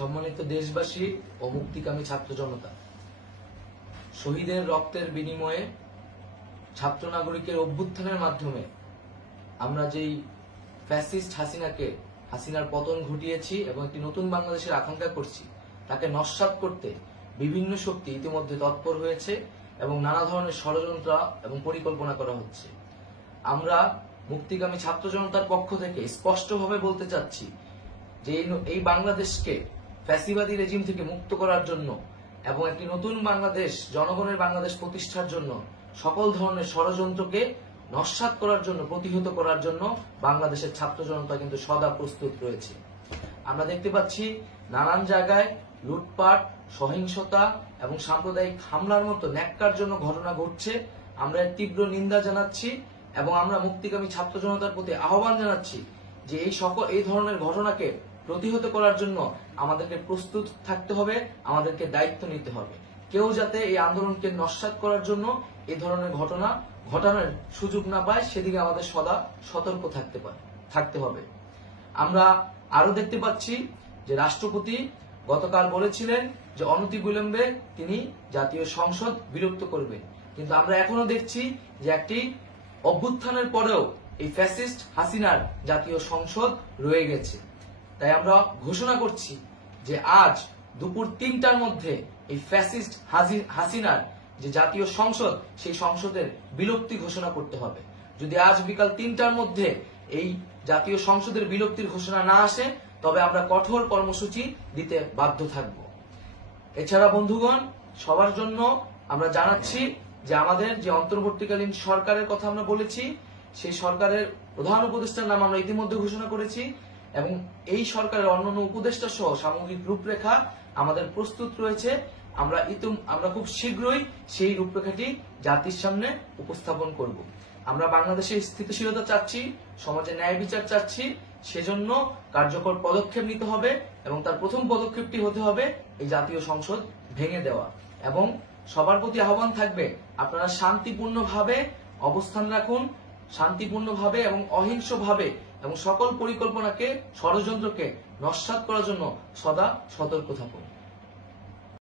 সম্মানিত দেশবাসী ও মুক্তিকামী ছাত্র জনতা, শহীদের রক্তের বিনিময়ে ছাত্র নাগরিকের অভ্যুত্থানের মাধ্যমে আমরা যেই ফ্যাসিস্ট হাসিনার পতন ঘটিয়েছি এবং একটি নতুন বাংলাদেশের আকাঙ্ক্ষা করছি, তাকে নস্যাৎ করতে বিভিন্ন শক্তি ইতিমধ্যে তৎপর হয়েছে এবং নানা ধরনের ষড়যন্ত্র এবং পরিকল্পনা করা হচ্ছে। আমরা মুক্তিকামী ছাত্র জনতার পক্ষ থেকে স্পষ্টভাবে বলতে চাচ্ছি যে এই বাংলাদেশকে ফ্যাসিবাদী রেজিম থেকে মুক্ত করার জন্য এবং একটি নতুন বাংলাদেশ, জনগণের বাংলাদেশ প্রতিষ্ঠার জন্য সকল ধরনের ষড়যন্ত্রকে নস্যাৎ করার জন্য, প্রতিহত করার জন্য বাংলাদেশের ছাত্র জনতা কিন্তু সদা প্রস্তুত রয়েছে। আমরা দেখতে পাচ্ছি নানান জায়গায় লুটপাট, সহিংসতা এবং সাম্প্রদায়িক হামলার মতো ন্যাক্কারজনক ঘটনা ঘটছে। আমরা এর তীব্র নিন্দা জানাচ্ছি এবং আমরা মুক্তিকামী ছাত্র জনতার প্রতি আহ্বান জানাচ্ছি যে এই ধরনের ঘটনাকে প্রতিহত করার জন্য আমাদেরকে প্রস্তুত থাকতে হবে, আমাদেরকে দায়িত্ব নিতে হবে। কেউ যাতে এই আন্দোলনকে নস্যাৎ করার জন্য এই ধরনের ঘটনা ঘটানোর সুযোগ না পায়, সেদিকে আমাদের সদা সতর্ক থাকতে হবে। আমরা আরো দেখতে পাচ্ছি যে রাষ্ট্রপতি গতকাল বলেছিলেন যে অনতিবিলম্বে তিনি জাতীয় সংসদ বিলুপ্ত করবেন, কিন্তু আমরা এখনো দেখছি যে একটি অভ্যুত্থানের পরেও এই ফ্যাসিস্ট হাসিনার জাতীয় সংসদ রয়ে গেছে। তাই আমরা ঘোষণা করছি যে আজ দুপুর ৩টার মধ্যে এই ফ্যাসিস্ট হাসিনার যে জাতীয় সংসদ, সেই সংসদের বিলুপ্তি ঘোষণা করতে হবে। যদি আজ বিকাল ৩টার মধ্যে এই জাতীয় সংসদের বিলুপ্তির ঘোষণা না আসে, তবে আমরা কঠোর কর্মসূচি দিতে বাধ্য থাকব। এছাড়া বন্ধুগণ, সবার জন্য আমরা জানাচ্ছি যে আমাদের যে অন্তর্বর্তীকালীন সরকারের কথা আমরা বলেছি, সেই সরকারের প্রধান উপদেষ্টার নাম আমরা ইতিমধ্যে ঘোষণা করেছি এবং এই সরকারের অন্যান্য উপদেষ্টা সহ সামগ্রিক রূপরেখা আমাদের প্রস্তুত রয়েছে। আমরা খুব শীঘ্রই সেই রূপরেখাটি জাতির সামনে উপস্থাপন করব। আমরা বাংলাদেশে স্থিতিশীলতা চাচ্ছি, সমাজে ন্যায় বিচার চাচ্ছি, সেজন্য কার্যকর পদক্ষেপ নিতে হবে এবং তার প্রথম পদক্ষেপটি হতে হবে এই জাতীয় সংসদ ভেঙে দেওয়া। এবং সবার প্রতি আহ্বান থাকবে, আপনারা শান্তিপূর্ণভাবে অবস্থান রাখুন, শান্তিপূর্ণভাবে এবং অহিংসভাবে এবং সকল পরিকল্পনাকে, ষড়যন্ত্রকে নস্যাৎ করার জন্য সদা সতর্ক থাকুন।